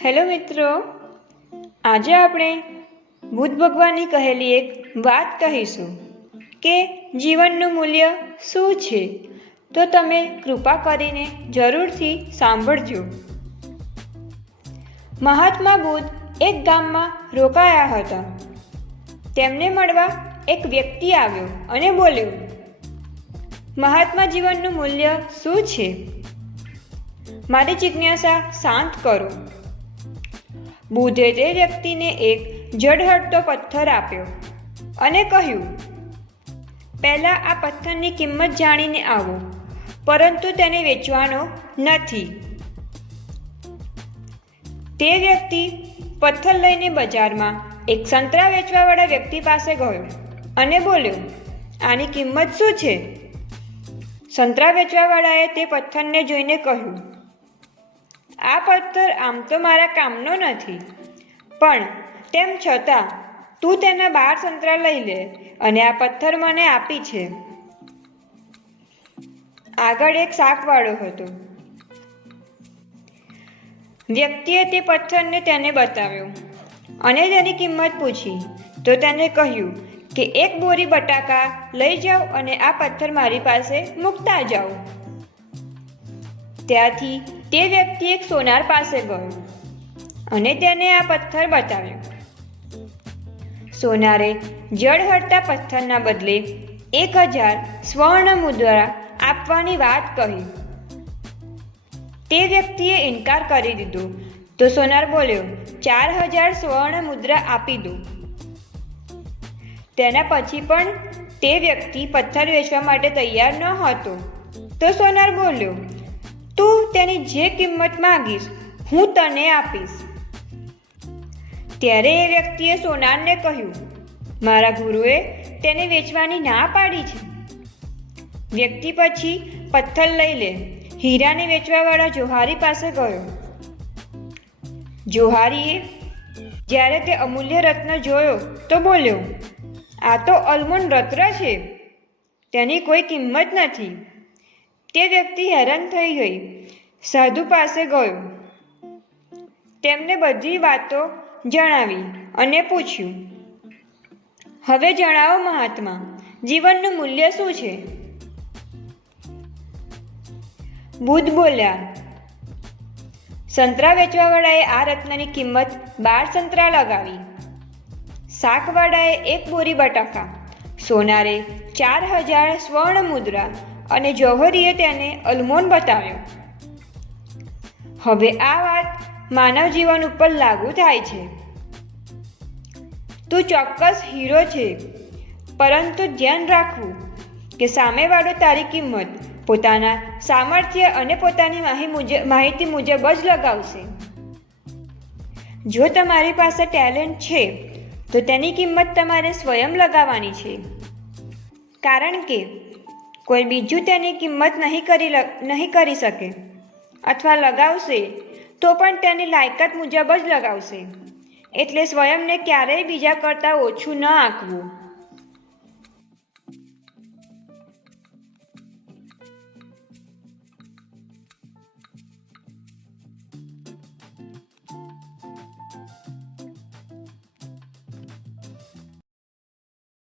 Hello મિત્રો, આજે આપણે બુદ્ધ ભગવાનની કહેલી એક વાત કહીશું કે જીવનનું મૂલ્ય શું છે. તો તમે કૃપા કરીને જરૂરથી સાંભળજો. મહાત્મા બુદ્ધ એક ગામમાં રોકાયા હતા. તેમને મળવા એક વ્યક્તિ આવ્યો અને બોલ્યો, મહાત્મા જીવનનું મૂલ્ય શું છે? મારી જિજ્ઞાસા શાંત કરો. બુદ્ધે તે વ્યક્તિને એક ઝળહળતો પથ્થર આપ્યો અને કહ્યું, પહેલાં આ પથ્થરની કિંમત જાણીને આવો, પરંતુ તેને વેચવાનો નથી. તે વ્યક્તિ પથ્થર લઈને બજારમાં એક સંતરા વેચવાવાળા વ્યક્તિ પાસે ગયો અને બોલ્યો, આની કિંમત શું છે? સંતરા વેચવાવાળાએ તે પથ્થરને જોઈને કહ્યું, આ પથ્થર આમ તો મારા કામનો નથી, પણ તેમ છતાં તું તેના 12 સંતરા લઈ લે અને આ પથ્થર મને આપી છે. આગળ એક શાકવાળો હતો. વ્યક્તિએ તે પથ્થરને તેને બતાવ્યો અને તેની કિંમત પૂછી તો તેને કહ્યું કે એક બોરી બટાકા લઈ જાઓ અને આ પથ્થર મારી પાસે મૂકતા જાઓ. ત્યાંથી તે વ્યક્તિ એક સોનાર પાસે ગયો અને તેને આ પથ્થર બતાવ્યો. સોનારે ઝળહળતા પથ્થરના બદલે 1000 સ્વર્ણ મુદ્રા આપવાની વાત કહી. તે વ્યક્તિએ ઇનકાર કરી દીધો તો સોનાર બોલ્યો, 4000 સ્વર્ણ મુદ્રા આપી દો. તેના પછી પણ તે વ્યક્તિ પથ્થર વેચવા માટે તૈયાર ન હતો તો સોનાર બોલ્યો, તું તેની જે કિંમત માંગીશ હું તને આપીશ. ત્યારે એ વ્યક્તિએ સોનારને કહ્યું, મારા ગુરુએ તેને વેચવાની ના પાડી છે. વ્યક્તિ પછી પથ્થર લઈ લે હીરાને વેચવાવાળા જોહારી પાસે ગયો. જોહારીએ જ્યારે તે અમૂલ્ય રત્ન જોયો તો બોલ્યો, આ તો અનમોલ રત્ન છે, તેની કોઈ કિંમત નથી. તે વ્યક્તિ હેરાન થઈ ગઈ સાધુ પાસે ગયો. તેમને બધી વાતો જણાવી અને પૂછ્યું, હવે જણાવો મહાત્મા, જીવનનું મૂલ્ય શું છે? બુદ્ધ બોલ્યા, સંતરા વેચવાવાળાએ આ રત્નની કિંમત 12 સંતરા લગાવી, શાકવાળાએ એક બોરી બટાકા, સોનારે 4000 સ્વર્ણ મુદ્રા અને જોહરીએ તેને અલમોલ બતાવ્યો. હવે આ વાત માનવ જીવન ઉપર લાગુ થાય છે. તું ચોક્કસ હીરો છે, પરંતુ ધ્યાન રાખવું કે સામેવાળો તારી કિંમત પોતાના સામર્થ્ય અને પોતાની માહિતી મુજબ જ લગાવશે. જો તમારી પાસે ટેલેન્ટ છે તો તેની કિંમત તમારે સ્વયં લગાવવાની છે, કારણ કે કોઈ બીજું તેની કિંમત નહીં કરી શકે, અથવા લગાવશે તો પણ તેની લાયકાત મુજબ જ લગાવશે. એટલે સ્વયંને ક્યારેય બીજા કરતાં ઓછું ન આંકવું.